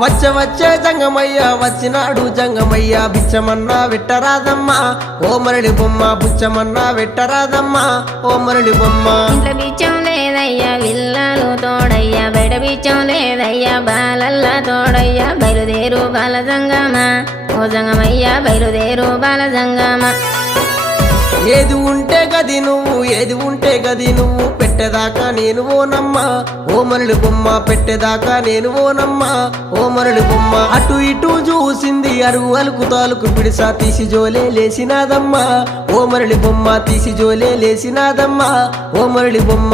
వచ్చే జంగమయ్య వచ్చినాడు జంగమయ్య బిచ్చమన్నా వెట్టరాదమ్మా ఓ మరడి బొమ్మ బుచ్చమన్నా వెట్టరాదమ్మా ఓ మరడి బొమ్మ ఇంట్లో బిచ్చం లేదయ్యా విల్లాలు తోడయ్యా బయట బిచ్చం లేదయ్యా బాలల్లా తోడయ్యా బయలుదేరు బాల జంగమా ఓ జంగమయ్యా బయలుదేరు బాల జంగమా ఏది ఉంటే గది నువ్వు ఏది ఉంటే గది నువ్వు పెట్టేదాకా నేను ఓనమ్మా ఓ మరడి బొమ్మ పెట్టేదాకా నేను ఓనమ్మా ఓ మరడి బొమ్మ అటు ఇటు చూసింది అరుగు అలుకు తాలుకు పిడిసా తీసి జోలే లేసినాదమ్మా ఓ మరడి బొమ్మ తీసి జోలే లేసినాదమ్మా ఓ మరడి బొమ్మ